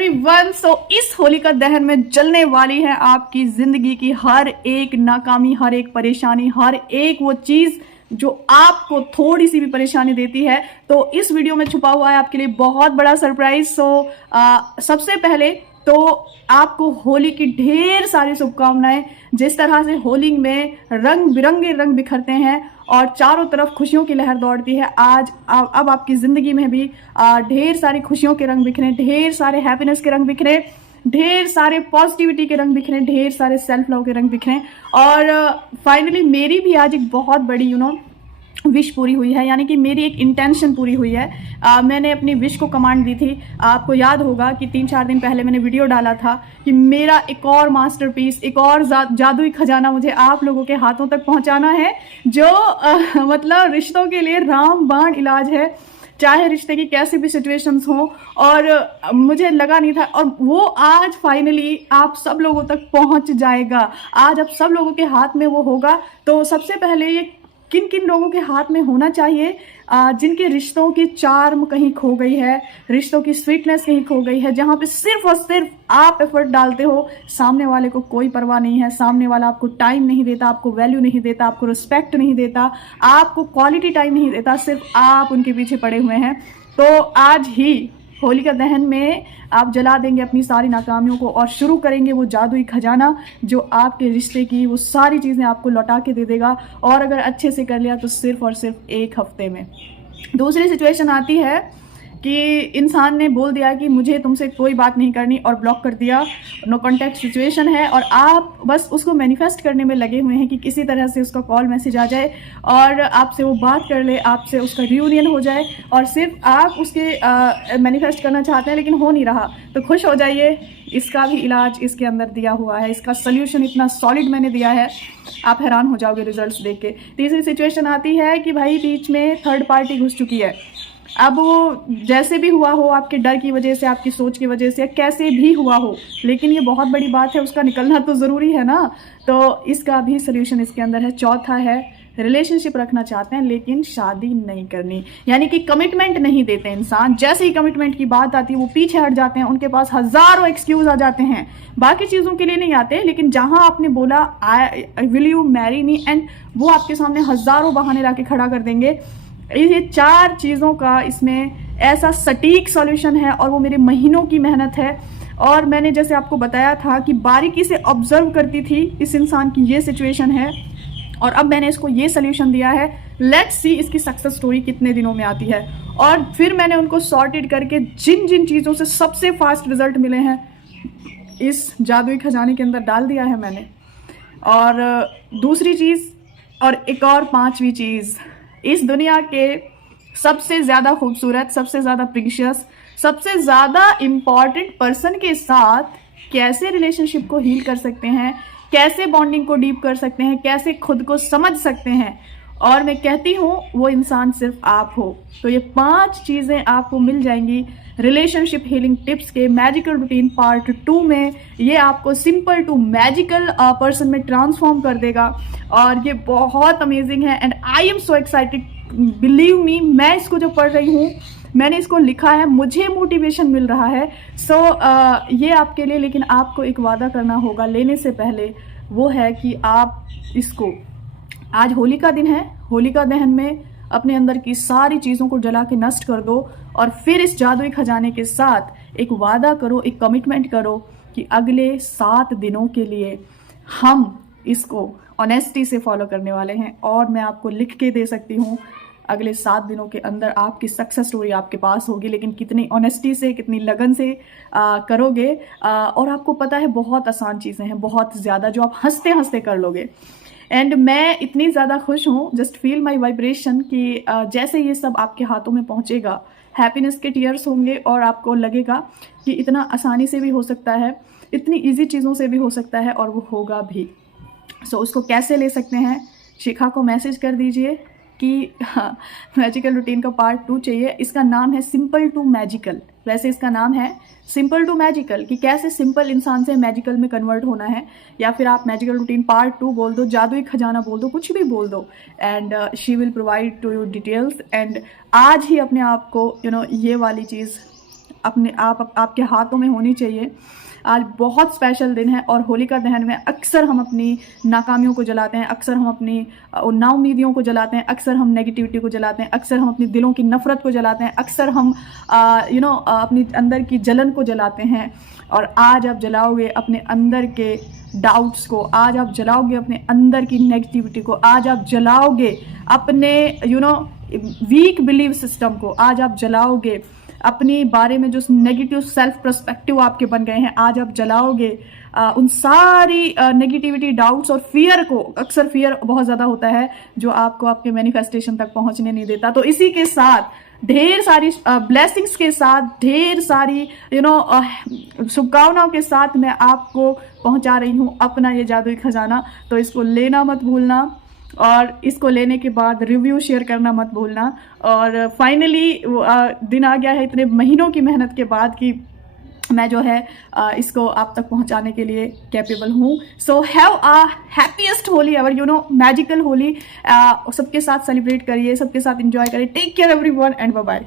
Everyone. इस होलिका दहन में जलने वाली है आपकी जिंदगी की हर एक नाकामी, हर एक परेशानी, हर एक वो चीज जो आपको थोड़ी सी भी परेशानी देती है। तो इस वीडियो में छुपा हुआ है आपके लिए बहुत बड़ा सरप्राइज। सबसे पहले तो आपको होली की ढेर सारी शुभकामनाएं। जिस तरह से होली में रंग बिरंगे रंग बिखरते हैं और चारों तरफ खुशियों की लहर दौड़ती है, आज अब आपकी ज़िंदगी में भी ढेर सारी खुशियों के रंग बिखरे, ढेर सारे हैप्पीनेस के रंग बिखरे, ढेर सारे पॉजिटिविटी के रंग बिखरे, ढेर सारे सेल्फ लव के रंग बिखरे। और फाइनली मेरी भी आज एक बहुत बड़ी विश पूरी हुई है, यानी कि मेरी एक इंटेंशन पूरी हुई है। मैंने अपनी विश को कमांड दी थी। आपको याद होगा कि 3-4 दिन पहले मैंने वीडियो डाला था कि मेरा एक और मास्टरपीस, एक और जादुई खजाना मुझे आप लोगों के हाथों तक पहुंचाना है, जो मतलब रिश्तों के लिए रामबाण इलाज है, चाहे रिश्ते की कैसी भी सिचुएशंस हो। और मुझे लगा नहीं था, और वो आज फाइनली आप सब लोगों तक पहुंच जाएगा। आज आप सब लोगों के हाथ में वो होगा। तो सबसे पहले ये किन किन लोगों के हाथ में होना चाहिए? जिनके रिश्तों की चार्म कहीं खो गई है, रिश्तों की स्वीटनेस कहीं खो गई है, जहाँ पे सिर्फ और सिर्फ आप एफर्ट डालते हो, सामने वाले को कोई परवाह नहीं है, सामने वाला आपको टाइम नहीं देता, आपको वैल्यू नहीं देता, आपको रिस्पेक्ट नहीं देता, आपको क्वालिटी टाइम नहीं देता, सिर्फ आप उनके पीछे पड़े हुए हैं। तो आज ही होलिका दहन में आप जला देंगे अपनी सारी नाकामियों को और शुरू करेंगे वो जादुई खजाना जो आपके रिश्ते की वो सारी चीज़ें आपको लौटा के दे देगा। और अगर अच्छे से कर लिया तो सिर्फ और सिर्फ 1 हफ्ते में। दूसरी सिचुएशन आती है कि इंसान ने बोल दिया कि मुझे तुमसे कोई बात नहीं करनी और ब्लॉक कर दिया, नो कॉन्टैक्ट सिचुएशन है, और आप बस उसको मैनिफेस्ट करने में लगे हुए हैं कि किसी तरह से उसका कॉल मैसेज आ जाए और आपसे वो बात कर ले, आपसे उसका रियूनियन हो जाए, और सिर्फ आप उसके मैनिफेस्ट करना चाहते हैं लेकिन हो नहीं रहा। तो खुश हो जाइए, इसका भी इलाज इसके अंदर दिया हुआ है, इसका सोल्यूशन इतना सॉलिड मैंने दिया है, आप हैरान हो जाओगे रिजल्ट्स देख के। तीसरी सिचुएशन आती है कि भाई बीच में थर्ड पार्टी घुस चुकी है। अब वो जैसे भी हुआ हो, आपके डर की वजह से, आपकी सोच की वजह से, कैसे भी हुआ हो, लेकिन ये बहुत बड़ी बात है, उसका निकलना तो ज़रूरी है ना। तो इसका भी सोल्यूशन इसके अंदर है। चौथा है, रिलेशनशिप रखना चाहते हैं लेकिन शादी नहीं करनी, यानी कि कमिटमेंट नहीं देते इंसान। जैसे ही कमिटमेंट की बात आती है वो पीछे हट जाते हैं, उनके पास हज़ारों एक्सक्यूज़ आ जाते हैं, बाकी चीज़ों के लिए नहीं आते, लेकिन जहाँ आपने बोला I will you marry me, and वो आपके सामने हज़ारों बहाने ला के खड़ा कर देंगे। ये 4 चीज़ों का इसमें ऐसा सटीक सॉल्यूशन है, और वो मेरे महीनों की मेहनत है। और मैंने जैसे आपको बताया था कि बारीकी से ऑब्जर्व करती थी इस इंसान की ये सिचुएशन है, और अब मैंने इसको ये सोल्यूशन दिया है। लेट्स सी इसकी सक्सेस स्टोरी कितने दिनों में आती है। और फिर मैंने उनको सॉर्टेड करके जिन जिन चीज़ों से सबसे फास्ट रिजल्ट मिले हैं इस जादुई खजाने के अंदर डाल दिया है मैंने। और दूसरी चीज़, और एक और 5वीं चीज़, इस दुनिया के सबसे ज़्यादा खूबसूरत, सबसे ज़्यादा प्रीशियस, सबसे ज़्यादा इम्पॉर्टेंट पर्सन के साथ कैसे रिलेशनशिप को हील कर सकते हैं, कैसे बॉन्डिंग को डीप कर सकते हैं, कैसे खुद को समझ सकते हैं, और मैं कहती हूँ वो इंसान सिर्फ आप हो। तो ये 5 चीज़ें आपको मिल जाएंगी रिलेशनशिप हीलिंग टिप्स के मैजिकल रूटीन पार्ट 2 में। ये आपको सिंपल टू मैजिकल पर्सन में ट्रांसफॉर्म कर देगा, और ये बहुत अमेजिंग है। And I am so excited, believe me, मैं इसको जो पढ़ रही हूँ, मैंने इसको लिखा है, मुझे मोटिवेशन मिल रहा है। ये आपके लिए, लेकिन आपको एक वादा करना होगा लेने से पहले, वो है कि आप इसको, आज होली का दिन है, होलिका दहन में अपने अंदर की सारी चीज़ों को जला के नष्ट कर दो, और फिर इस जादुई खजाने के साथ एक वादा करो, एक कमिटमेंट करो कि अगले 7 दिनों के लिए हम इसको ऑनेस्टी से फॉलो करने वाले हैं। और मैं आपको लिख के दे सकती हूँ, अगले 7 दिनों के अंदर आपकी सक्सेस स्टोरी आपके पास होगी, लेकिन कितनी ऑनेस्टी से, कितनी लगन से करोगे। और आपको पता है बहुत आसान चीज़ें हैं, बहुत ज़्यादा, जो आप हंसते हंसते कर लोगे। एंड मैं इतनी ज़्यादा खुश हूँ, जस्ट फील माई वाइब्रेशन, कि जैसे ये सब आपके हाथों में पहुँचेगा, हैप्पीनेस के टीयर्स होंगे, और आपको लगेगा कि इतना आसानी से भी हो सकता है, इतनी इजी चीज़ों से भी हो सकता है, और वो होगा भी। उसको कैसे ले सकते हैं? शिखा को मैसेज कर दीजिए कि हाँ, मैजिकल रूटीन का पार्ट 2 चाहिए। इसका नाम है सिंपल टू मैजिकल, वैसे इसका नाम है सिंपल टू मैजिकल, कि कैसे सिंपल इंसान से मैजिकल में कन्वर्ट होना है। या फिर आप मैजिकल रूटीन पार्ट 2 बोल दो, जादुई खजाना बोल दो, कुछ भी बोल दो, and she will provide to you details. And आज ही अपने आप को ये वाली चीज़ अपने आपके हाथों में होनी चाहिए। आज बहुत स्पेशल दिन है और होलिका दहन में अक्सर हम अपनी नाकामियों को जलाते हैं, अक्सर हम अपनी नाउमीदियों को जलाते हैं, अक्सर हम नेगेटिविटी को जलाते हैं, अक्सर हम अपनी दिलों की नफरत को जलाते हैं, अक्सर हम अपनी अंदर की जलन को जलाते हैं। और आज आप जलाओगे अपने अंदर के डाउट्स को, आज आप जलाओगे अपने अंदर की नेगेटिविटी को, आज आप जलाओगे अपने वीक बिलीव सिस्टम को, आज आप जलाओगे अपने बारे में जो नेगेटिव सेल्फ पर्सपेक्टिव आपके बन गए हैं, आज आप जलाओगे उन सारी नेगेटिविटी, डाउट्स और फियर को। अक्सर फियर बहुत ज़्यादा होता है जो आपको आपके मैनिफेस्टेशन तक पहुंचने नहीं देता। तो इसी के साथ ढेर सारी ब्लेसिंग्स के साथ, ढेर सारी शुभकामनाओं के साथ मैं आपको पहुंचा रही हूं अपना ये जादुई खजाना। तो इसको लेना मत भूलना और इसको लेने के बाद रिव्यू शेयर करना मत भूलना। और फाइनली दिन आ गया है इतने महीनों की मेहनत के बाद कि मैं जो है इसको आप तक पहुंचाने के लिए कैपेबल हूँ। So have a happiest Holi ever, magical Holi. सबके साथ सेलिब्रेट करिए, सबके साथ एंजॉय करिए। Take care everyone and bye bye.